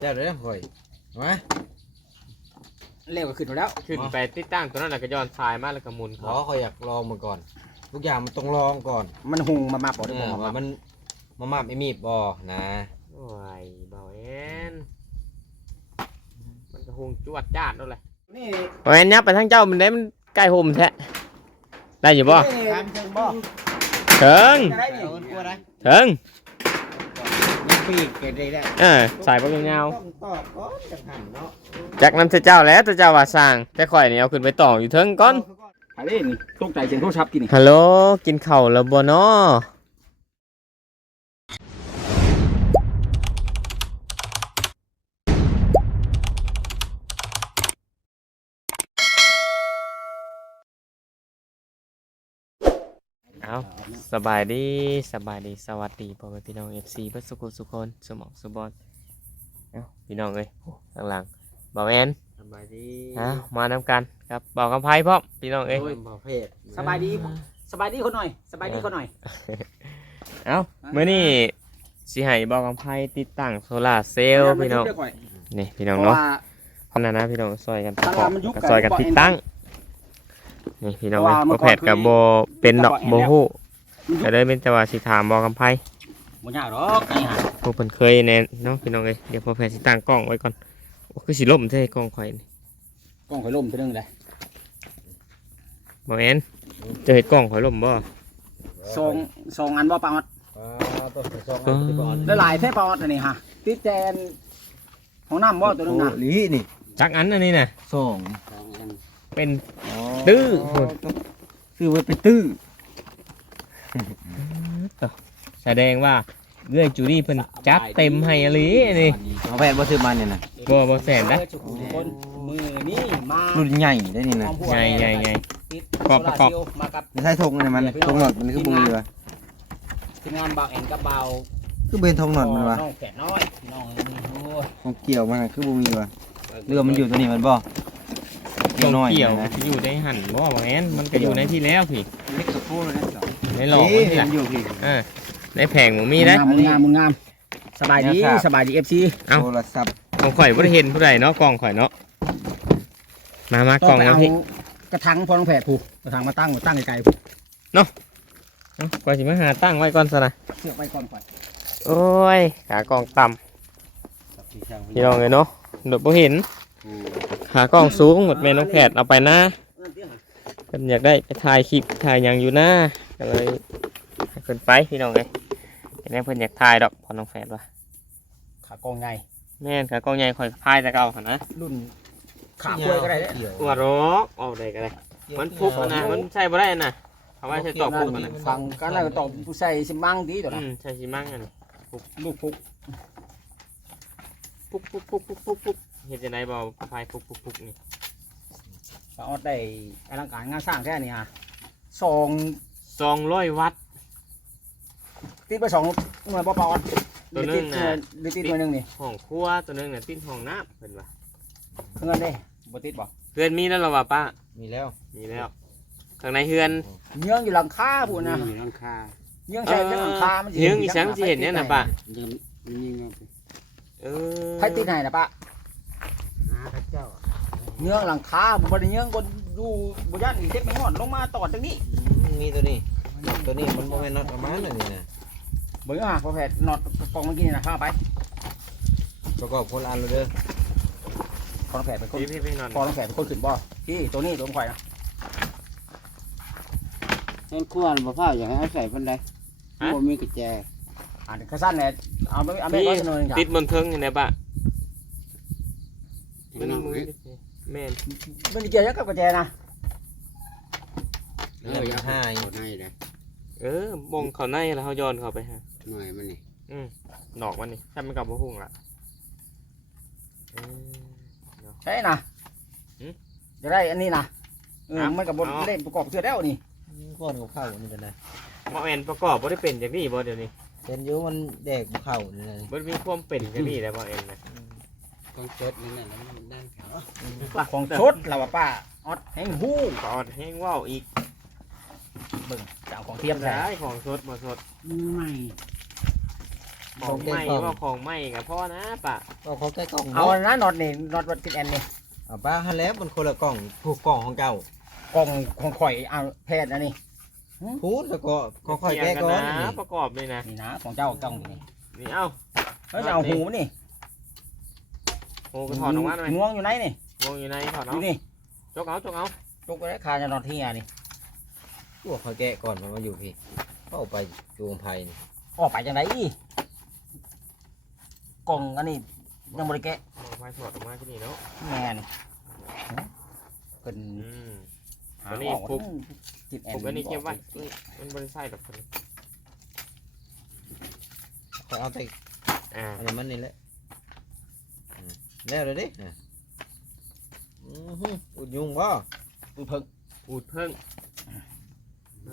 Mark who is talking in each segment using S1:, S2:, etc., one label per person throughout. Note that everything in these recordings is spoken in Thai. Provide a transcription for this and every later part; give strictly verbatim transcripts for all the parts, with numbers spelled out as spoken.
S1: เจ้าเด้อข่อยมา
S2: เร็วก็ขึ้นแล้ว
S3: ขึ้นไปติดตั้งตัวนั้นแล้วก็ย้อนทรายมาแล้วก็หมุน
S1: ขอข่อยอยากลองมาก่อนทุกอย่างมันต้องลองก่อน
S2: มันหุงมามาปอดได้บ่
S1: ว่ามันมามาไม่มีบ่นะ
S3: โอ้ยเบาเอ็นมันก็หงจวดจ้าดนั่นแหละ
S2: นี่
S3: เบาเอ็นยับไปทางเจ้ามันได้มันใกล้ห่มแท้ได้อยู่บ่
S2: ทำถึงบ่
S3: ถึง
S2: ได้นี่
S3: ถึง
S2: มันปีกเกิดได้แล้ว
S3: เออสายบ่ยาว
S2: ต้องตอบก่อนจังหันเนาะ
S3: ๆจากนั้นเจ้าแล้วเจ้าว่าสร้างแต่ข่อยนี่เอาขึ้นไปต่ออยู่เทิงก่อน
S2: อันนี้นี่ตกใจเสียงโทรศัพท์กินนี่
S3: ฮัลโหลกินข้าวแล้วบ่น้อเอาสบายดีสบายดีสวัสดีพ่อแม่พี่น้อง เอฟ ซี เบิดสุขสุขคนสมองสุบอลเอ้าพี่น้องเอ้ยข้างหลังเบาแอน
S1: สบายดี
S3: เอ้ามานำกันครับเบากำไพพร้อมพี่น้องเอ้ย
S1: บ่เพศ
S2: สบายดีสบายดีคนหน่อยสบายดีคนหน่อย
S3: เอ้ามื้อนี้สิให้เบากำไพติดตั้งโซล่าร์เซลล์พี่น้องนี่พี่น้อง
S2: เพราะ
S3: เนาะ
S2: ว่า
S3: พร้อมนะนะพี่น้องซอยกันประกอบ
S2: ทางร้านมันยุบ
S3: ซอยกัน
S2: กัน
S3: ติดตั้งนี่พี่น้องเอ้ย
S2: เพราะว่าเมื่
S3: บ่
S2: อก่อน
S3: แผดกับ
S2: คือ
S3: บ่เป็นดอก
S2: มัน
S3: บ่
S2: ยุบ
S3: ฮู้ก็เลยเป็นจังหวะสิถามเบากำไพ
S2: บ่ยากหรอกไอ้ห่า
S3: พวกเพิ่นเคยแน่เนาะพี่น้องเอ้ยเดี๋ยวพอแผดสิตั้งกล้องไว้ก่อนโอ้คือสิล่มแท้กล้องข่อยนี่
S2: กล้องข่อยล่มเท่านึงเลย
S3: บ่แม่นเจะเฮ็ดกล้องข่อยล่มบ่
S2: ซองซองอันบ่ปาออด
S1: อ่าตัวสองอันที่บ่อน
S2: ได้หลายแท้ปาออดอันนี้ฮะติดแจนของน้ำบ่ตัวนึงน่ะ
S1: โอ้ลีนี่
S3: จักอันอันนี้น่ะ
S1: สอง
S3: เป็น ตื้อ
S1: ซื้อไว้ไปตื้อ
S3: แสดงว่าเรื่อยจูดี้เพิ่นจัดเต็มให้อะลีนี่
S1: เอาแพทย์บ่ซื้อมาเนี่ยนะ
S3: บ่บ่แสนนะ
S2: คนมือนี่มา
S1: รุ่นใหญ่ได้นี่นะ
S3: ใหญ่ใหญ่ใหญ่
S2: ติด
S3: ประกอบประกอบ
S2: โซลาร์เซลล์มากับ
S1: ไม่ใช่ธงนี่มันธงหนอดมันคือบ่มีวะ
S2: ทีมงานเบาแอนกับเบา
S1: คือเป็นธงหนอดมันวะ
S2: น้องแฝดน้อยน้องโอ้ย
S1: ของเกี่ยวมันน่ะคือบ่มีวะเรือมันอยู่ตัวนี้มันบ่เกี่ยวน้อย
S3: เกี่ยว
S1: นะ
S3: อยู่ในหั่นบ่ว่าแม่นมันก็อยู่ในที่แล้วพี่
S2: เล็กกับโฟเลยนะ
S3: ในหลอกมันนี่
S1: นี่
S3: ล่ะ
S1: มันอยู่พี่
S3: เออในแผงบ่มีนะ
S2: งามงามงามสบายดีสบายดีเอฟซี
S3: เอ้า
S1: โทรศัพท์
S3: ของข่อยบ่ได้เห็นผู้ใดเนาะกล้องข่อยเนาะมามาก
S2: ต้
S3: ล้
S2: อ
S3: อง ง
S2: ไป
S3: มา
S2: เอา
S3: พี่
S2: กระถางพอน้องแฝดผูกกระถางมาตั้งตั้งไกลๆผูก
S3: เอ้าก่อนสิมาหาตั้งไว้ก่อนซะนะ
S2: เชือกไว้ก่อนก่อน
S3: โอ้ยขากล้องต่ำพี่น้องเอ้ยเนาะโดดบ่เห็นขากล้องสูงหมดแม่น้องแพทย์เอาไปนะเพิ่นอยากได้ไปถ่ายคลิปถ่ายหยังอยู่นะก็เลยให้เพิ่นไปพี่น้องเอ้ยแต่แม่เพิ่นอยากถ่ายดอกพอน้องแพทย์ว่า
S2: ขากองไง
S3: แม่นขากล้องใหญ่ข่อยพายแต่เก่าหั่นนะ
S2: รุ่นขาคุยก็ได้เด้
S1: เกี่ยว
S3: ตัวรอกเอาได้ก็ได้มันพุกนะมันใช่บ่ได้นะเอาไว้ใช้ต่อพุกนะ
S2: ฟังกันแล้วก็ตอบผู้ใส่สิมังดีตัว
S3: อื
S2: นะ
S3: มใช่สิมั่งอัน
S2: ลูกพุก
S3: พุกพุกพุกพุกพุกพุกเฮ็ดจังไดบ่พายพุกพุกพุกนี่
S2: ปาออดได้อลังการงานสร้างแค่นี้ฮะสอง
S3: สองร้อยวัตต์
S2: ติดไปสองหน่วยปปออด
S3: ตัวนึงน่ะ
S2: หรือติดหน่วยหนึงนี่
S3: ห้องครัวตัวนึงน่ะติดห้องน้ำเพิ่นว่า
S2: เงินเด้บ่ติดบ่
S3: เฮือนมีแล้วเหรอวะป้า
S1: มีแล้ว
S3: มีแล้วข้างในเฮือน
S2: เยื่องอยู่หลังคาพูดนะ
S4: มีหลังคา
S2: เยื่องใช่เยื่องหลังคามันสิ
S3: เฮืองอีสังสิเห็นเนี่ยนะป้า
S4: ยังยิงเอาไป
S3: เออ
S2: ใครติดไหนนะป้า
S4: หาพระเจ้า
S2: เยื่องหลังคาบ่ได้เยื่องบนอยู่บ่ย่านอีเทปไม่ฮอดลงมาตอดจังนี้
S1: มีตัวนี้ตัวนี้มันบ่แม่นน็อตประมาณนั้นนี่นะ
S2: เบิ่งอ่ะพอแพทย์น็อตกองเมื่อกี้นี่นะเข้าไป
S1: ประกอบคนละอันเลยเด้อ
S2: พอน้องแพทย์เป็นคน
S3: พี่พี่พี่นอน
S2: พอน้องแขกเป็นคนขึ้นบ่พี่ตัวนี้ตัวผมข่อยนะ
S4: ต้นขั้วบ่ฟ้าอยากให้เอาใส่เพิ่นได้บ่มีกุญแจ
S2: อ่านกระสั้นเนี่ยเอาไปเอาไป
S3: พี่
S2: ก้อนจำนวนหนึ่งจ้ะ
S3: ติดบนเทิงอยู่ไหนป้ามัน
S4: น้อง
S3: มือ
S4: เอ้ย
S3: แม่น
S2: มันเกี่ยวกับกระแจนะ
S4: เอออยากให้เอาให้ได้
S3: เออบ่งเขาในแล้วเขาย้อนเข้าไปฮะ
S4: หน่วยมันนี่
S3: อืมดอกมันนี่ถ้ามันกลับบ่หุ่งละเออ
S2: ใช่นะ
S3: หืม
S2: จะได้อันนี้นะเออ
S3: ครับ
S2: มันกับบน
S3: เอา
S2: เล่นประกอบเสื้อแล้วนี่
S1: ก้อนกับข้าวนี่กันนะ
S3: บ่แม่นประกอบบ่ได้เป็นจังนี้บ่เดี๋ยวนี้
S1: เป็นอยู่มันแดกบ่เข้านี่นะ
S3: มันมีความเป็นจังนี้แล้วบ่แม่นนะ
S4: ต้องจดนั่นน่ะแล้วมันด้านขาว
S2: ของชดเราว่าป้าออดแห้งหู้
S3: ก็อดแห้งว่าวอีก
S2: เบิ่งจะเอาของเทียมใส่
S3: ได้ของสดบ่สด
S4: มือใหม่
S3: ของใหม่ว่าของใหม่กับพ่อนะป่ะ
S1: ก็เขาใกล้กล่อง
S2: เอานะน็อตนี่น็อตวัดติดแอนนี่
S1: เอาป้าฮันแล้วมันคนละกล่องผูกกล่องของเก่าก
S2: ล่องของข่อยเอาแพทย์อันนี้
S1: พูดแล้วก็ค่อยๆ
S3: เถี
S1: แก้
S3: ยง
S1: ก่อน
S3: นะ
S1: นี่
S3: ประกอบเลยนะ
S2: นี่นะของเจ้าจ้องนี่
S3: นี่เอ้า
S2: เฮ้ยจะเอาหูมันนี่
S3: โอ้ก็ถอดออกมาหน่อย
S2: ง่วงอยู่ไหนนี่
S3: งงอยู่ในถอด
S2: อ
S3: เอา
S2: ยู่นี่
S3: จกเอาจกเอา
S2: จกไปได้คาจะนอนที่งานนี่
S1: พวกเขาแก้ก่อนมันมาอยู่พี่ก็เอาไปจูงไผ่นี่
S2: ออกไปจังไดอีกล่องอันนี้ยังบริแกะ
S3: เอาไฟถอดออกมาที่นี่เนาะ
S2: แม่นี่เพิ่น
S3: อืม
S2: หา
S3: ตัวนี้
S2: ออก
S3: ปุ๊บ
S2: ติดแอน
S3: ผมอันนี้เก็บไว้มันมันบริษัทดอกคน
S1: เขาเอาแต่
S3: อ่า
S1: อันนี้มันนี่แหละอืมแล้วเลยดิอ่ะอื้อหืออุดยุงบ่
S2: อุ้ยเพิ่ง
S3: อูดเพิ่งเอ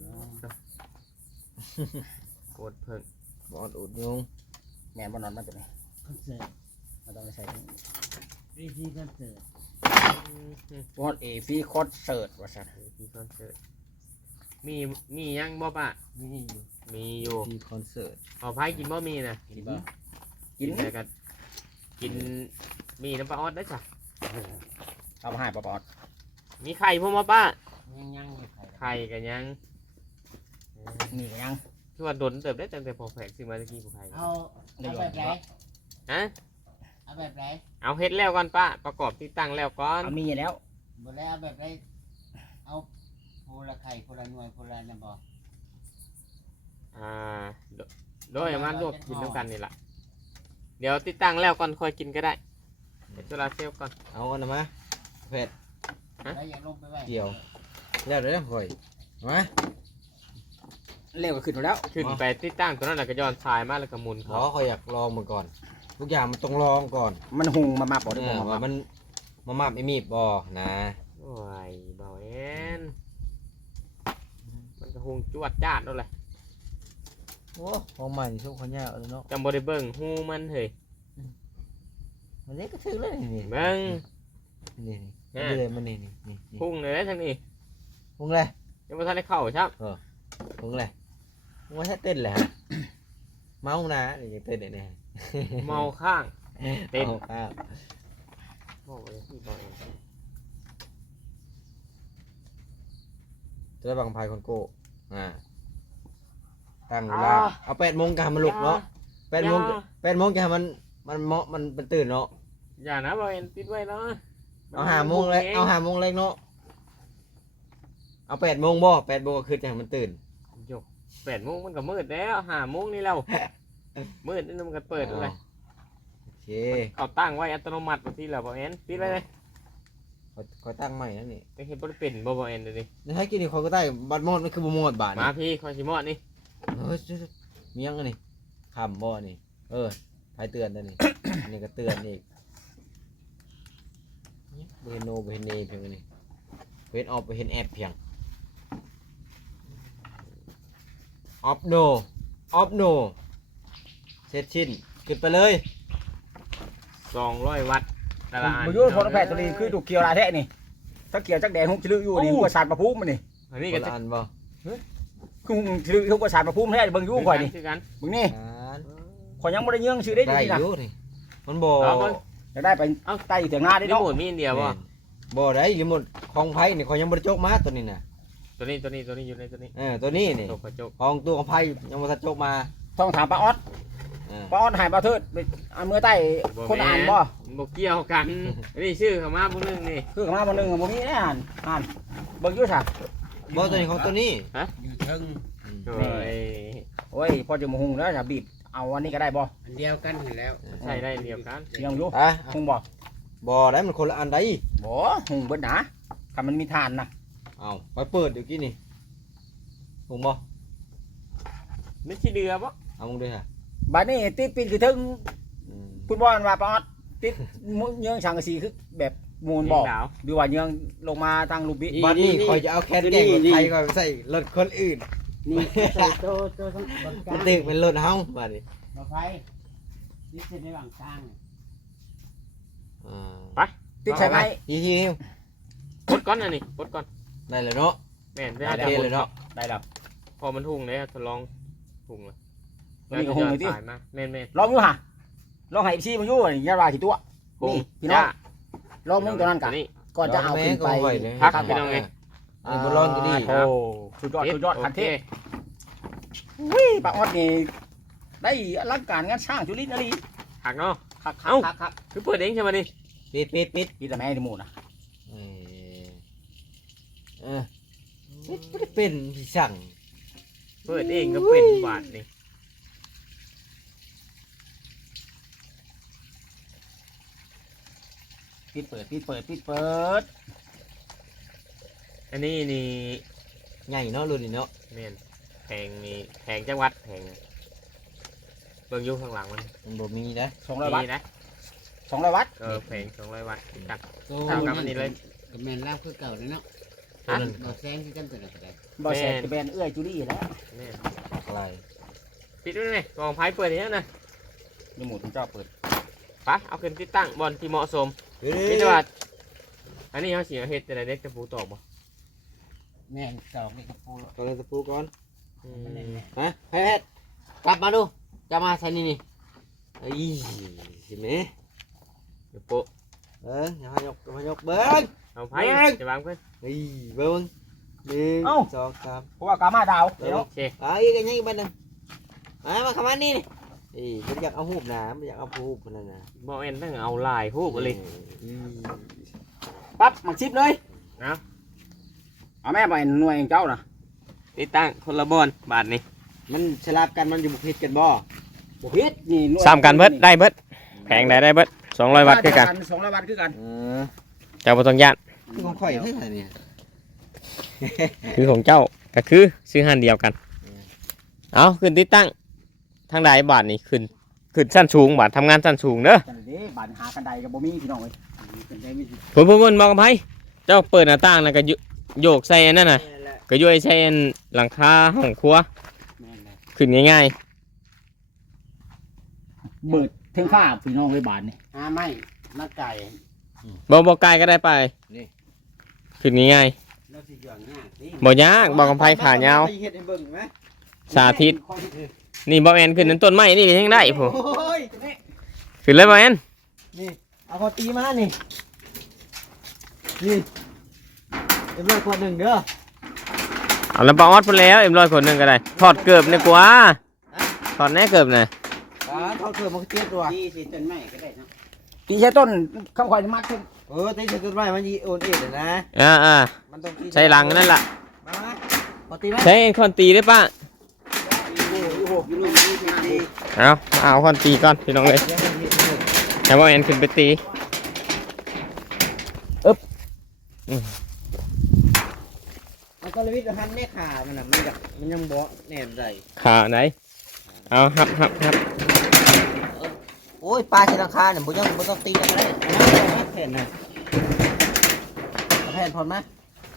S3: อกดเพิ่ง
S1: บ่อนอุดยุง
S2: แม่นบ่นอนมาตัวนี้
S4: คอนเสิร์ต
S2: มาต้องไปใส่
S4: วิธีคอนเสิร์ต
S2: วอดเอฟีคอร์ดเสิร์ตว่าซั่น
S3: มีคอนเสิร์ตมีมียังบ่ปะ
S4: นี่อยู่
S3: มีอยู่
S1: ที่คอนเสิร์ต
S3: ขอพายกินบ่มีนะ
S4: กินบ่
S2: กิน
S3: แต่ก็กินมีน้ำปลาออดได้จ้ะ
S2: เอามาให้ปอด
S3: มีไข่พวกมาป้า
S4: ยังยังอยู่ไข่
S3: ไข่กันยัง
S2: ๆนี่ก็ยัง
S3: คือว่าดนเติบได้ตั้งแต่พอแผกซื้อมาตะกี้ผู้ไข่
S4: เอาเอาแบบไหน
S3: ฮะ
S4: เอาแบบไหน
S3: เอาเฮ็ดแล้วก่อนป้าประกอบที่ตั้งแล้วก่อน
S2: เอามีอยู่แล้ว
S4: บ่ได้เอาแบบไหนเอาโพละไข่โพละหน่วยโพละนั่นบ่
S3: อ่าโดโดยมาลวกกินน้ำกันนี่แหละเดี๋ยวติดตั้งแล้วก่อนค่อยกินก็ได้เดี๋ยวโซลาร์เซลล์ก่อน
S1: เอาอันนั้นมาเผ็ด
S4: แล้วอย่าลงไปไว้
S1: เกี่ยว แล้วเด้อข่อยเอามา
S2: เร็วก็ขึ้นมาแล้ว
S3: ขึ้นไปติดตั้งตัวนั้นแล้วก็ย้อนสายมาแล้วก็หมุน
S1: ขอ
S3: เขา
S1: ข่อยอยากลองมันก่อน ทุกอย่างมันต้องลองก่อน
S2: มันหุงมามาปอด
S1: เอ
S2: ได้
S1: อ
S2: บ่
S1: ว่า
S2: มา
S1: มันมามาไม่มีบอนะ
S3: โอ้ยเบาเอ็นมันก็คงจวดจ้าดนั่นแหละ
S1: โอ้ของใหม่ชุกเขาแย่เลยเนาะ
S3: จำบ่ได้เบิ่งฮูมันเฮ้ย
S1: มันนี้ก็ถือเลยนี่
S3: เบิ่ง
S1: นี่นี่นี่เลยมันนี่นี่นี่นี่
S3: พุ่งเลยได้ทั้งนี้
S1: พุงเลย
S3: ยังบ่ทันได้เข้าครับ
S1: พุงเลยพุงว่าแค่เต้นแหละฮะเมานะเดี๋ยวเต้นเดี๋ยวนี้
S3: เมาข้าง เต้น
S1: อาข้าว
S3: โอ้ยพี่บอกเอง
S1: จะได้บังพายคนโก้อ่าตั้งเวลาเอาแปดโมงกันมันลุกเนาะแปดโมงแปดโมงจะมันมันเหมาะมันเป็นตื่นเนาะ
S3: อย่านะบอกเอ็นติดไว้เนาะ
S1: เอาหาโมงเลยเอาหาโมงเลยเนาะเอาแปดโมงบ่แปดโมงก็คือจะให้มันตื่น
S3: โยกแปดโมงมันก็มืดแล้วห้าโมงนี่แล้วมืดนี่มันก็เปิดเลย
S1: โอเค
S3: เขาตั้งไว้อัตโนมัติบางทีแล้วบอกเอ็นปิดไว้เลย
S1: เขาเขาตั้งใหม่นั่นนี่
S3: จะเห็นบ่ได้เป็นบ่บอกเอ็นเลยดิ
S1: นี่ให้กินนี่เขาก็ได้บัตรโมดมันคือบัตรโมดบาท
S3: มา
S1: นี่
S3: พี่คอยชิมอดนี่
S1: เฮ้ยมียังอันนี่คำบ่นี่เออไฟเตือนนั่นนี่ นี่ก็เตือนอีกเบนโนเบนเนเพียงนี่เบนออฟเบนแอปเพียงออฟโนออฟโนเสร็จชิ้นขึ้นไปเลย
S3: สองร้อยวัตต์ตาราง
S2: บ่อยู่พอแพทย์ตัวนี้คือถูกเกี่ยวลายแท้นี่ถ้าเกี่ยวจักแดงหุบชลึอยู่นี่หัวสารประภูมิมันนี่
S3: อันนี้
S1: ค
S3: ก็
S1: น
S3: จะ
S1: ละอันบ่
S2: คือหุบชลึทุกหัวสารประภูมิแท้เบิ่งอยู่ข่อยนี่
S3: คือกัน
S2: เบิ่งนี่
S1: อัน
S2: ข่อยยังบ่ได้เยื่องชื่อได้
S1: ได้
S2: ดีนะ
S1: อยู่นี่มันบ่
S3: เอาบ่
S2: อยากได้ไปเอ้าใต้อยู่เถียงนาได้
S3: รี
S2: เนาะ
S3: โมทมีอันเดียวบ่
S1: บ่ได้รีโมทของไผนี่เขายังบ่ได้โจกมาตัวนี้น่ะ
S3: ตัวนี้ตัวนี้ตัวนี้อยู่ในตัวนี้
S1: เออตัวนี้นี่
S3: จกกระจก
S1: ของตัวของไผยังบ่ทันโจกมา
S2: ต้องถามป้าออด
S1: เออ
S2: ป้าออดหายป้าเทิดไปเอามือใต้คนอ่านบ่
S3: บ่เกี่ยวกันอันนี้ชื่อเขามาผู้หนึงนี่
S2: คือข้างหน้าบ่นึงบ่มีแน่อ่านอ่านเบิ่งอยู่ซะ
S1: บ่ตัวนี้ของตัวนี้
S4: อยู่เทิง
S1: อืม
S3: โอ้ย
S2: โอ้ยพอจะมาหุงแล้วจะบีบเอาอันนี้ก็ได้บ่
S4: อันเดียวกันเห็นแล้ว
S3: ใช่ได้เดียวกัน
S2: ยังอยู่
S1: อ่ะ
S2: หุงบ่
S1: บ่ได้มันคนละอันใด
S2: บ่หุงเบิดหนาถ้ามันมีทานนะ
S1: เอาไปเปิดเดี๋ยวกี้นี่ถูกบ่
S3: ไม่ใช่เดือบ่
S1: เอามึงด้วยฮะ
S2: บัดนี้ติดปิดคือถึง
S1: อืม
S2: ฟุตบอลว่าป้าออดติดมุเยืองสังกะสีคือแบบมูลบ่
S3: ดาว
S2: หรือว่าเยืองลงมาทางลูกบิ
S1: บัดนี้คอยจะเอาแคนแกงรถไทยคอยไปใส่รถคนอื่น
S4: นี่ใส่โตโตทั้งบนกลา
S1: มัน
S4: ง
S1: ตึกเป็นรถเฮาบัดนี้
S4: มาไฟนี่เป็นในหว่างกลาง
S1: อ่า
S2: ติดใช่ไหม
S1: ทีทีนิ้ว
S3: กดก่อนอันนี้กดก่อน
S1: ได้เลยเนาะ
S3: แม่น
S1: โอ
S3: ได้
S1: เค
S3: จะ
S1: เลยเนาะ
S2: ได้แล้ว
S3: พอมันทุ่งเลยทดลองทุ่งเลย
S2: ตัวนี้ก็หงเลยที่
S3: สายมาแม่นแม่น
S2: ลองอยู่ฮะลองให้ซีมันอยู่อย่าว่าสิตัวนี่พี่น้องลองมึงตัวนั้นกันก่อนจะเอาขึ้นไป
S3: พักพี่น้องเอง
S1: อันนี้บ่ร้อนก็ดี
S2: โอ้สุดยอดสุดยอดคันเทพวิ่งปลาออดนี่ได้อลังการงานสร้างจุลินทรีย์
S3: หักเนาะ
S2: คัก
S3: เอ้า
S2: คักคัก
S3: คือเปิดเองใช่ไหมนี่
S1: ปิดปิดปิด
S2: กินแต่แม่ในหมู่นะ
S1: เออเออปิดบ่ได้เป็นที่สั่ง
S3: เปิดเองก็เป็นบาทนี่
S2: ปิดเปิดปิดเปิดปิดเปิด
S3: อันนี้นี่
S1: ใหญ่เนาะรุ่นนี้เนาะ
S3: แม่นแพงนี่แพงจังหวัดแพงเบิ่งอยู่ข้างหลังมัน
S1: มันบ่มีนะ
S2: สองร้อยวัต
S3: นี่
S2: ต์
S3: นะ
S2: สองร้อยวัตต์
S3: เออแพงสองร้อยวัตต์จัก
S4: โต
S3: เท่ากับอันนี้เลย
S4: ก็แม่นลาวคือเก่าเลยเนาะ
S3: ฮะ
S4: บ่แซงคือกันตัวนั้นก็ได้
S2: บอสแซนจะเป็นเอื้อยจุลี่แล้ว
S3: แม่น
S1: อะไร
S3: ปิดด้วยนี่กองไพ่เปิดอย่างนี้นะ
S2: ในหมู่ทุนเจ้าเปิด
S3: ไปเอาขึ้นที่ตั้งบอลที่เหมาะสม
S1: เฮ้ย
S3: นี่จังหวัดอันนี้เขาเสียเฮ็ดแต่ละเด็กจะปูตอกบ่
S4: แม่นตอกนี่กระปู
S1: ก่อนเลยตะปูก่อน
S3: อืม
S1: ฮะเฮ็ดกลับมาดูกลับมาใส่นี่นี่เอ้ยเห็นไหม
S3: เดี๋ยวโปะ
S1: เบิ้งอย่าพายกอย่าพายกเบิ้ง
S3: เอาไพ่จะวางเพื่อน
S1: เฮ้ยเบิ้งหนึ่งสองสาม
S2: เพราะว่ากามาดาว
S1: เดี๋
S2: เดี๋
S1: ย
S2: ยว ว
S3: โอเค
S1: เอ้ยกันยังอีกบันหนึงมามาเข้ามานี่นี่เอ้ยผมอยากเอาหูบน้ำผมอยากเอาหูบมันนะ
S3: บอเอ็นตั้งเอาลายฮูบเลย
S1: อืม
S2: ปั๊บมาชิปเลย
S3: นะ
S2: เอาแม่ไปหน่วยเจ้านะ
S3: ติดตั้งคนละบอลบาทนี่
S1: มันสลับกันมันอยู่บุกผิดกันบ่
S2: บุพิษนี่หน่วย
S3: ซ้ำกันเบิดได้เบิดแพงได้ได้เบิดสองร้อยวัตต์คือกัน
S2: สองร้อยวัตต์คือกัน
S1: เออ
S3: เจ้าบ่ต้องย่าน
S1: คือของข่อยเท่าไหร่เนี่ย
S3: คือของเจ้าก็คือซื้อหันเดียวกันเอาขึ้นติดตั้งทางใดบาทนี่ขึ้นขึ้นสั้นสูงบาททำงานสั้นสูงเด้อ
S2: จังเด้บานหากันใดกับบ่มีพี่น้องเอ้ย
S4: กันได้มีสิ
S3: พุ่นพุ่นพุ่นบอกกับไผเจ้าเปิดหน้าต่างแล้วก็โยกใส่อันนั่นน่ะก็โยกใส่อันหลังคาห้องครัว
S4: แม่นเลย
S3: ขึ้นง่าย
S2: เบิดเทิงข้าพี่น้องเลยบานนี่
S4: หาไม้มาไก่
S3: ๆบ่บ่ไกลก็ได้ไปขึ้นง่าย
S4: แล้วสิหย่อนยากสิ
S3: ๆบ่ยากบอกกับไผขายาว
S1: เฮ็ดให้เบิ่งไหม
S3: สาธิตนี่บ่แม่นขึ้นนั้นต้นไม้นี่ยังได้ผม
S1: โอ้ย
S3: ขึ้นเลยบ่แม่น
S1: นี่เอาเขาตีมานี่นี่เรียบร้อยคนหนึ่งเด้อ
S3: เอาแล้วปออดพุ่นแล้วเอ็มร้อยคนหนึงก็ได้ถอดเกือบนี่กว่าถอดแน่เกือบน่ะ
S1: อ่าเขาเกิดมันก็เตี้ยตัว
S4: ดีสิต้นไม้ก็ได้เนาะ
S2: ตีใช้ต้นข้าวควายมัดขึ้น
S1: เออตีจะต้นไม้มันยีโอนเอ็ดนะ
S3: อ่าอ่า
S1: มันต้องตี
S3: ใช้หลังนั่นล่ะ
S1: มามาพอตีไหม
S3: ใช้คอนตีได้ป่ะ
S1: อยู่หกอยู่นู่นอยู่นี่ตี
S3: เอาเอาคอนตีก่อนพี่น้องเลย
S1: เดี๋ยวมันเห็นหนึ่ง
S3: แต่ว่าแอนขึ้นไปตี
S1: มันก็เลยวิทย์หันแม่ขามันน่ะมันอยากมันยังบ่แน่นใจ
S3: ขาไหนเอาฮับฮับฮับ
S1: โอ้ยปลาชิลังคาเนี่ยบ่ยังบ่ต้องตีอะไรนะแผ่นน่ะเอาแผ่นพอไหม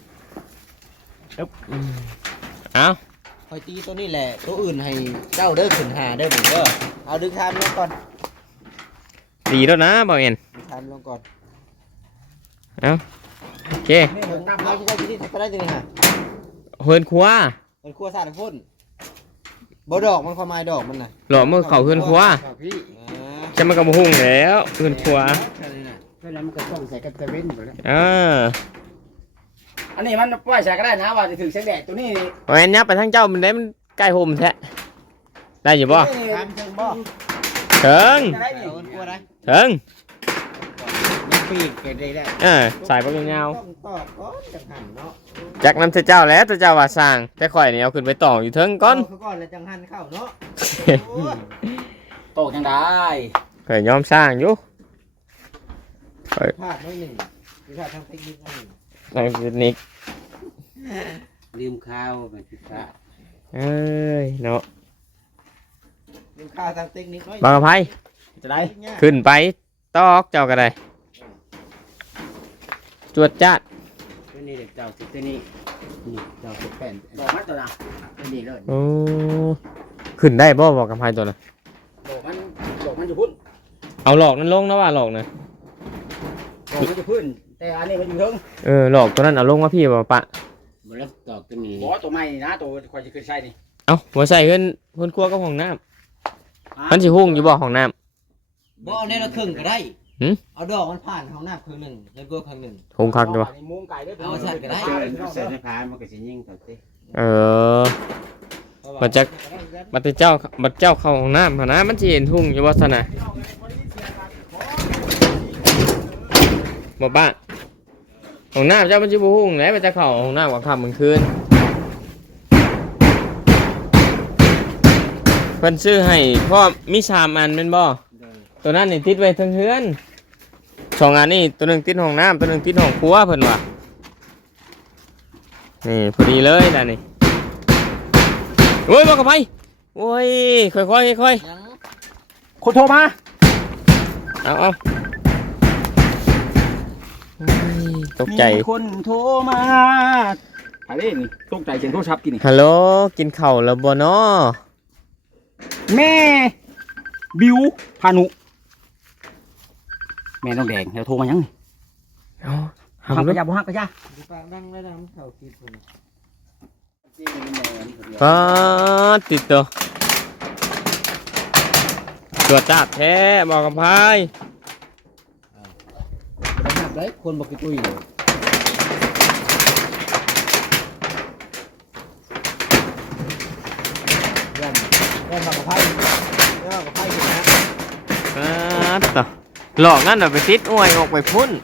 S3: เอา
S1: คอยตีตัวนี้แหละตัวอื่นให้เจ้าเด้อขึ้นหาเด้อผมเด้อเอาดึงทามลงก่อน
S3: ตีแล้วนะบ่าวแอน
S1: ดึงทามลงก่อน
S3: โอเค
S2: นี่
S1: เพิ่
S2: เบิ่
S1: ง
S2: ง
S1: นับ
S2: น้ำ
S1: เอา
S2: เนาะ
S1: ที่ได้ที่นี่ก็ได้จริงฮะ
S3: เฮือนครัว
S1: เป็นครัวซาดพุ่นบ่ดอกมันความหมายดอกมันน่ะ
S3: หล่อมือเข่าเฮือนครัว
S4: ฝากพี่
S1: อ่า
S3: จะมันกระบุงแล้วเฮือนครัว
S1: แค่นี้น่ะ
S4: เวลามันก็ต้องใส่กันตะเว้นหมดแล้ว
S3: อ่า
S2: อันนี้มันปล่อยใส่ก็ได้นะว่าจะถึงแสงแดดตัวนี้
S3: บ่าวแอนยับไปทางเจ้ามันได้มันใกล้ห่มแท้ได้อยู่บ่
S1: ตามเชิงบ่
S3: เถิง
S2: จะได้นี่
S1: เอาครัวได้
S3: เถิง
S1: มันปีกเกิดได้แล้ว
S3: เออสายปักยาว
S1: ต้องตอบก่อนจังหันเนาะ
S3: ๆจากน้ำเจ้าแล้วเจ้าว่าสร้างแต่ข่อยนี่เอาขึ้นไปต่ออยู่เถิงก่อน
S1: เาก่อนแล้วจังหันเข้าเนาะโอ้ย
S2: โตจังได้
S3: ข่อยยอมสร้างอยู่
S1: พลาดน้อยหนึ่งพลาดทางเทคนิคน้อยหนึ่ง
S3: ในเทคนิค
S4: ลืมข้าวไปพิซซ่า
S3: เอ้ยเนาะ
S1: ลืมค่าทางเทคนิคน้อย
S3: บางกะไพ
S2: จะได้
S3: ขึ้นไปตอกเจ้าก็ได้จวดจ้าด
S4: ตัวนี้เด็กเจ้าสิตัวนี้นี่เจ้าสิแป้น
S2: ดอกมันตัวน่ะ
S4: ตัวนี้เลย
S3: โอ้ขึ้นได้บ่บอกกับไพตัวน่ะ
S2: ดอกมันดอกมันอยู่พุ่น
S3: เอาหลอกนั้นลงนะว่าหลอกนะ
S2: ดอกมันอยู่พุ่นแต่อันนี้มันอยู่เทิง
S3: เออหลอกตัวนั้นเอาลงมาพี่บ่ปะ
S4: บ่แล้วตอกตัวนี้
S2: บ่ตัวใหม่นี่นะตัวควายจะขึ้นใส่นี่
S3: เอาหัวใส่เฮือนเฮือนครัวกับห้องน้มันสิหุ้งอยู่บ่ห้องน้ำ
S1: บ่เอาแน่ละครึ่งก็ได้
S3: หึ
S1: เอาดอกมันผ่านห้องน้ำครึ่งหนึงแล้วก็ครึ่งหนึง
S3: หุ้งคักอยู่บ่
S2: มุงไก่ด้วย
S1: เอาใส่ก็ได้
S4: เจอใส่ในพานมันก็สิยิงกันสิ
S3: เออมันจะบัดเจ้าบัดเจ้าเข้าห้องน้ำหั่นนะมันสิเห็นหุ้งอยู่บ่ซั่นน่ะบ่บ้าห้องน้ำเจ้ามันสิบ่หุ้งแหล้วมันจะเข้าห้องน้ำกลางค่ำกลางคืนเพิ่นซื้อให้เพราะมีสามอันแม่นบ่ตัวนั้นนี่ติดไว้เทั้งเฮือนสองอันนี่ตัวหนึงติดห้องน้ำตัวหนึงติดห้องครัวเพิ่นว่านี่พอดีเลยล่ะนี่โอ้ยบ่กับไผโอ้ยค่อยๆค่อย
S1: ยัง
S2: คนโทรมา
S3: ๆเอาเอาโอ้ยตกใจ
S2: มีคนโทรมาอะไรนี่ตกใจเสียงโทรศัพท์กินนี่
S3: ฮัลโหลกินข้าวแล้วบ่น้อ
S2: แม่บิวพานุแม่น้องแดงเดี๋ยวโทรมายังนี่
S3: เอา
S2: หัก
S3: ทำ
S2: ก
S3: ลู
S2: ระ
S3: ก
S2: ยาบุหักกระยา
S1: ดูปากดังเลยนะมันเข้าคลิปพุ่น
S3: ป๊าดติดตัวตัวจ้าดแท้บอกกับพาย
S1: บ่ได้นับได้คนบ่กี่ตุ้ยเลยยันยันมากระไพ่ยันมากระไพ่อยู่นะ
S3: ป๊าดตัวหลอกงั้นเอาไปติดอ้วยออกไปพุ่น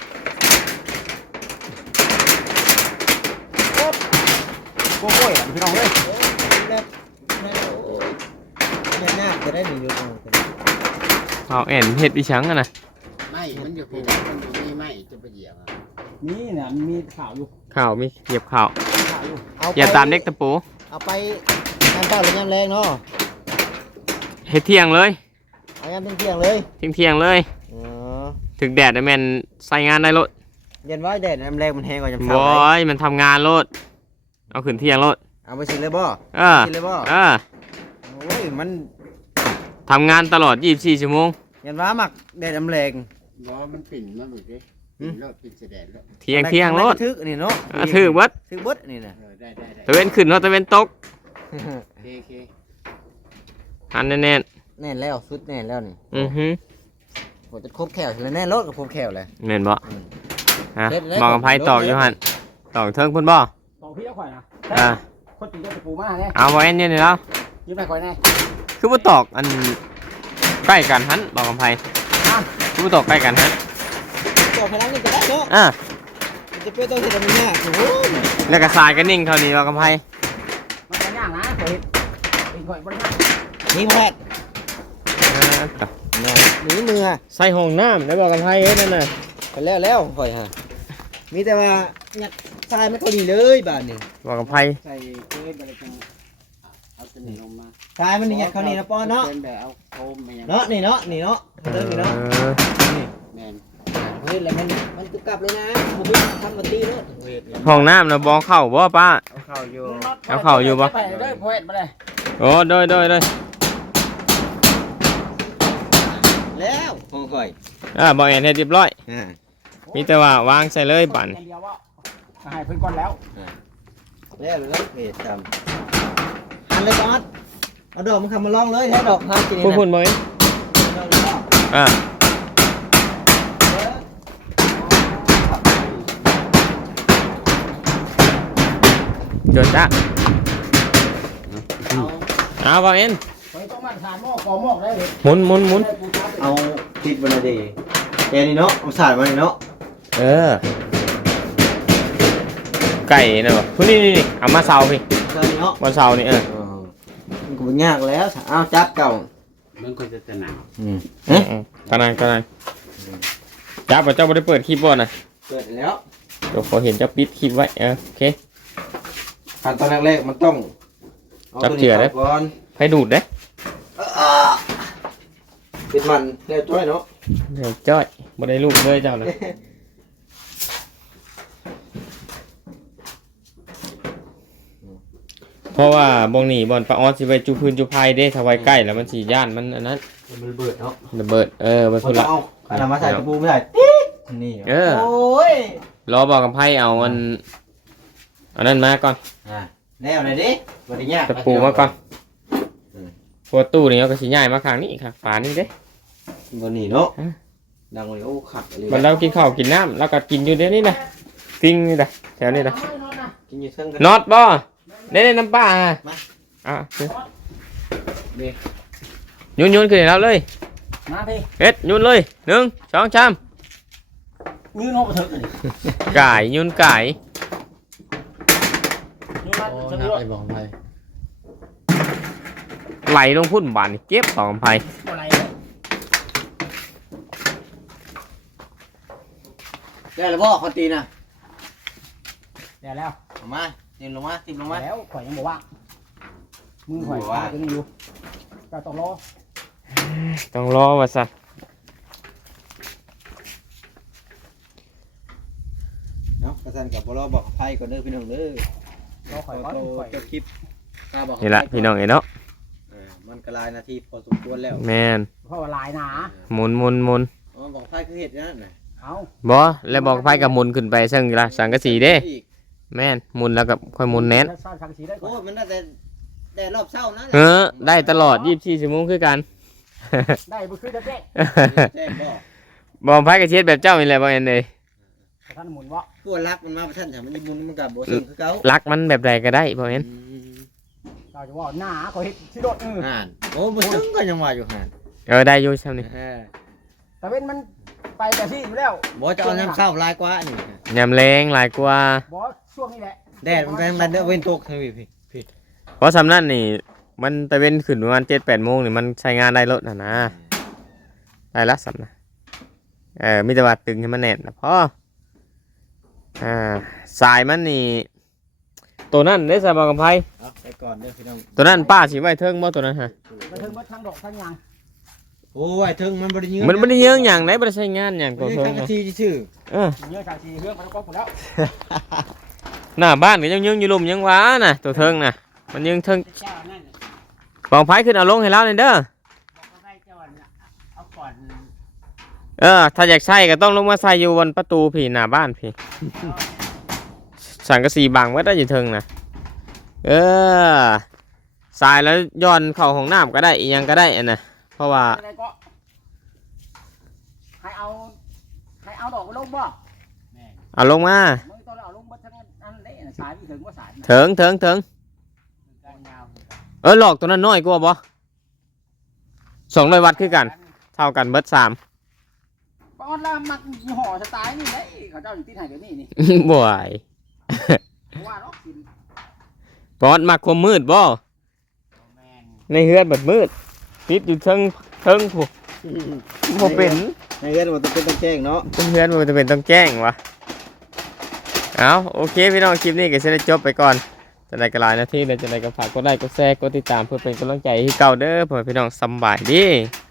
S2: โก้โก้ยพี่น้องเลย
S1: เออแบบแม่โอ้ยแม่นาคจะได้หนึ่งอยู่ตรงกัน
S3: เอาแอนเห็ดอีชังอะนะ
S4: ไม่มันอยู่พี่ได้มันอยู่นี่ไม่จะไปเหยียบอ่ะ
S2: นี่เนี่ยมีข่าวอยู่
S3: ข่าวมีเหยียบข่าว
S2: ข่าวอยู่
S1: เอาไป
S3: อย่าตามเด็กตะปู
S1: เอาไปงานเป้าหรืองานแรงเนาะ
S3: เฮ็ดเที่ยงเลย
S1: เอางานเที่ยงๆเลย
S3: เที่ยงเที่ยงๆเลย
S1: อ๋อ
S3: ถึงแดดได้แม่นใส่งานได้โลด
S1: เย็นไว้แดดน้ำแรงมันแห้งกว่าจะ
S3: บ
S1: เช้า
S3: อ
S1: ได้
S3: ยมันทำงานโลดเอาขึ้นเที่ยงโลด
S1: เอาไปสิเลยบ่
S3: เออ
S1: สิเลยบ่
S3: เออ
S1: โอ้ยมัน
S3: ทำงานตลอดยี่สิบสี่ชั่วโมง
S1: เย็นว่ามักแดดน้ำแรง
S4: บ่มันปิ่นมาหมดดิปิ่นรถปิ่นแสดงรถ
S3: เที่ยงเที่ยงโลด
S1: ทึกนี่เนาะ
S3: เออถือเบิด
S1: ทึกเบิดนี่นะ
S4: เออได้ได้ได้
S3: ตะเวนขึ้นเนาะตะเวนตก
S4: โอเคโอเค
S3: อันแน่น
S1: แน่นแล้วสุดแน่นแล้วนี่
S3: ๆอือฮึ
S1: ผมจะครบแขวเลยแน่นรถกับครบแขวเลย
S3: แม่นบ่
S1: อืม
S3: ฮะ
S1: เฮ็ดได้
S3: บอกกับไผตอกอยู่หั่นตอกเทิงพุ่นบ่
S2: ต่อพี่แล้วข่อยนะ
S3: อ่า
S2: คนตีเจ้าตะปูมาเนี่ย
S3: เอาไว้เนี่ยนี่แล้ว
S2: ยืมไปข่อยแน่
S3: คือบ่ตอกอันใกล้กันหันบอกกับไผคือบ่ตอกใกล้กันหัน
S1: ตัวพลังนี่ก็ได้เนาะ
S3: อ่า
S1: มันจะเป็นตัวที่ทำยากโอ้ย
S3: แล้วก็สายกันนิ่งเท่านี้บอกกับไผ
S2: มันจะย่างนะข่อยเห็นข่อยบริหาร
S1: นี่แพทย์
S3: อ่าต่อ
S1: เนี่ยหนีมือ
S3: ใส่ห้องน้ำได้บอกกับไผเอ้ยนั่นน่ะ
S1: ไปแล้วแล้วข่อยฮะมีแต่ว่าเนี่ยทรายไม่ค่อยดีเลยบ้านนี่
S3: บอกกับไผ
S4: ใส่เกลืออะไรกันเอาตัวนี้ลงมา
S1: ทรายมันนี่เนี่ยเขานี่นะป้อนเนาะ
S4: เป็นแบบเอาโคมมาอย่าง
S1: เนาะนี่เนาะนี่เนาะเดินนี่เนาะ
S3: เออ
S4: แมน
S1: เฮ้ยแล้วมันมันกลับเลยนะบุกทำมาตีเนาะ
S3: ห้องน้ำน่ะบ่เข้าบ่ป้า
S4: เอาเข้าอยู่
S3: เอาเข้าอยู่ปะ
S2: ไปเด้อพ่อเอ็ดมาเลย
S3: โอ้โดยโดยโดย
S1: แล้วของข่อย
S3: อ่าบอกแอนเฮ็ดเรียบร้อย
S1: อ่า
S3: มีแต่ว่าวางใส่เลยบั่น
S2: เดียวว่าให้เพิ่นก่อนแล้ว
S1: แล้วแล้วเพจทำหันเลยบอสเอาดอกมันคำมาลองเลยแท้ดอกห้ามกินนี่
S3: พุ่น
S1: นะ
S3: พุ่นบ่เอ้ย
S1: ดอกนี่เนาะ
S3: อ่าจดจ้ะ
S1: เอา
S3: เอาบอกแอน
S2: ข่อยต้องมาทานหม้อขอหม้อได้เลย
S3: หมุนหมุนหมุน
S1: เอาติดบันไดดีแกนี่เนาะเอาสาดมานี่เนาะ
S3: เออไก่น่ะบ่พุ่นนี่นี่นี่เอามาเสาพี่
S1: สาดนี่เนาะ
S3: บนเสานี่เออ
S1: อ๋อมันก็บ่ยากแล้วเอาจับเก่า
S4: มันก็จะจะหนาว
S1: อืม
S3: เอ๊ะกระนายกระนายจ้าบ่เจ้าบ่ได้เปิดคลิปบ่น่ะ
S1: เปิดแล้ว
S3: เดี๋ยวขอเห็นเจ้าปิดคลิปไว้เออโอเค
S1: ขั้นตอนแรกๆมันต้องา
S3: จับเจือเด้
S1: ตัวนี้ก่อน
S3: ให้ดูดเด้
S1: ปิดมันเรียบร้อยเนาะ
S3: เดี๋ยวจ้อยบ่ได้ลูกเลยเจ้าน่ะ เพราะว่าบงนี่บอลปลาออสสิไปจูพื้นจูพายเด้ถ้าไว้ใกล้แล้วมันสิย่านมันอันนั้น
S1: มันระเบิดเนาะ
S3: ระเบิดเออมัน
S1: มั
S3: พุ่
S1: น
S3: น
S1: ต้อ
S3: ละ
S1: งเอาอันนั้นมาใส่กระปูไม่ใส่นี่
S3: เออ
S1: โอ้ย
S3: รอบอกกับไพ่เอาอันอันนั้นมาก่อน
S1: อ่าแนวไหนดิวันนี้ยาก
S3: ตะปูมาก่อนหัวตู้นี่เอาก็สิย้ายมาข้างนี้ข้างฝานี่เด้
S1: วันนี้เนาะ
S3: ฮะ
S1: ดังเลยโอ้ขัดเลย
S3: มันเรากินข้าวกินน้ำเราก็กินอยู่เดี๋ยวนี้นะติ้งนี่นะแถวนี้นะ
S1: กินอยู่เชิงกัน
S3: น็อตบ่ได้ได้น้ำปลาอ่ะอ่ะยุนยุนขึ้นแล้วเลย
S2: มาพี่
S3: เฮ็ดยุนเลยหนึ่งสองสาม
S2: ยืนห้องกระเถิบเลย
S3: ไก่ยุนไก่
S2: ยืนมา
S1: โอ้
S2: จะ
S1: นั
S2: มี
S1: ก
S2: รถ
S1: ไอ้บอกไป
S3: ไหลลงพุ่นบานนี่เก็บสองภัย
S2: อะไรเลย
S1: ได้แล้วพ่อคนตีน่ะ
S2: เดี๋ยวแล้ว
S1: ลงมาตีลงมาตีลงมา
S2: แล้วข่อยยังบอกว่ามือข่อย
S1: ว่า
S2: ว่าตัวนี้อยู่ก็ต้องรอ
S3: ต้องรอว่าสัตว์
S1: เนาะกระสันกับบอลบอกไพ่ก่อนเด้อพี่น้องเด้อ
S2: รอข่อยก่อน
S1: โต
S2: ข่อย
S1: จบคลิปกล้าบอก
S3: นี่แหละพี่น้องเอ๋เนาะ
S1: เออมันกระลายนาทีพอสมควรแล้ว
S3: แมน
S2: เพราะว่าลายหนา
S3: หมุนหมุนหมุน
S1: อ๋อบอกไพ่คือเห็ดนั่นน่ะ
S2: เอา
S3: บ่แล้วบอกไฟกับหมุนขึ้นไปซึ่งละสังกะสีเด้
S1: อีก
S3: แม่นหมุนแล้วก็ค่อยหมุนแน่น
S2: สร้างสังสีได้ก่อ
S1: โอ้
S2: น
S1: ยมันน่าจะได้รอบเช้านะ
S3: เออได้ตลอดยี่สิบสี่ชั่วโมงคือกัน
S2: ได้บุคือจะเจ๊
S1: แจ้งบอก
S3: บอกไฟกับเช็ดแบบเจ้านี่แหละบ่เอ็นเลย
S2: ท่านหมุนวะ
S1: กลัวรักมันมาประทันฉันมันยิบุญมันกับโบสึงคือเก่า
S3: รักมันแบบใดก็ได้บ่เอ็น
S2: เราจะว่าหนาข่อยเห็ดชิโดดเออ
S1: ห่านโอ้โบสึงก็ยังว่าอยู่ห่าน
S3: เออได้อยู่ใช่ไหม
S1: เออ
S2: แต่เป็นมันไปแต่ที่อยู่แล้ว
S1: บ่จะเอาน้ำเช้าลายกว่านี่
S3: ยำแรงหลายกว่า
S2: บอสช่วงนี้แหละ
S1: แดดมันก็มันเด้อเว้นตกทางพี่พี่พี่
S3: เพราะสำนั้นนี่มันตะเว้นขึ้นประมาณเจ็ดแปดโมงนี่มันใช้งานได้รถนะนะได้ละสำนะเออมีแต่ว่าตึงให้มันแน่นนะพ่ออ่าสายมันนี่ตัวนั้นได้สายบอกกับไพ
S1: เอาไปก่อนเด้อพี่น้อง
S3: ตัวนั้นป้าสิไว้เทิงบ่ตัวนั้นฮะ
S2: ไปถึงวัดทั้งดอกทั้งยาง
S1: โอ้ยถึงมันบ่ได้ยืน
S3: มันไม่ได้เยอะอย่างไหนไม่ได้ใช้งานอย่างตัว
S1: นี่
S3: เทิง
S1: ทั้ง
S3: นะ
S1: ทีชื่อ
S3: เออ
S2: เยอะชาชีเรื่องมันก็หมดแล้ว
S3: หน้าบ้านก็ยังยืงอยู่ลุมยังหว้าน่ะตัวเทิงน่ะมันยืงเทิง
S4: เจ้านั่น
S3: บอกไผขึ้นเอาลงให้แล้วนี่เด้อ
S4: บอกว่าได้เจ้าน่ะเอาก่อน
S3: เออถ้าอยากใช้ก็ต้องลงมาใส่อยู่บนประตูพี่หน้าบ้านพี่สังกะสีบังไว้ได้อยู่เทิงน่ะเออสายแล้วย้อนเข้าห้องน้ำก็ได้อีหยังก็ได้อันน่ะเพราะว่า
S2: อะไรก็ให้เอาให้เอาดอกลงบ่
S4: แม่
S3: เอาลงมา
S2: มึงต้องเอาลงบัดทั้งอันนี้สายมีถึงว่าสาย
S3: เถิงเถิงเถิง
S4: การยาว
S3: เออหลอกตัวนั้นน้อยกว่าบ่สองร้อยวัตต์คือกันเท่ากันเบิดสาม
S2: ปอนล่ามักห่อสไตล์นี่เลยเขาเจ้าอยู่ที่ไหนกันนี่นี่
S3: บ่อย
S2: เพราะว่าล็อกกิน
S3: ปอนมักความมืดบ่
S4: แม่น
S3: ในเฮือนบัดมืดติดอยู่เทิงเทิงผู้บ่เป็น
S1: ในเรื่องมันต้องเป็นต้องแจ้งเนาะ
S3: เพื่อนๆมันจะเป็นต้องแจ้งวะเอาโอเคพี่น้องคลิปนี้ก็จะได้จบไปก่อนจะได้กระลายหนาทีเดี๋ยวจะได้ก็ฝากกดไลค์กดแชร์กดติดตามเพื่อเป็นกำลังใจให้เก่าเด้อเพื่อพี่น้องสำบายดี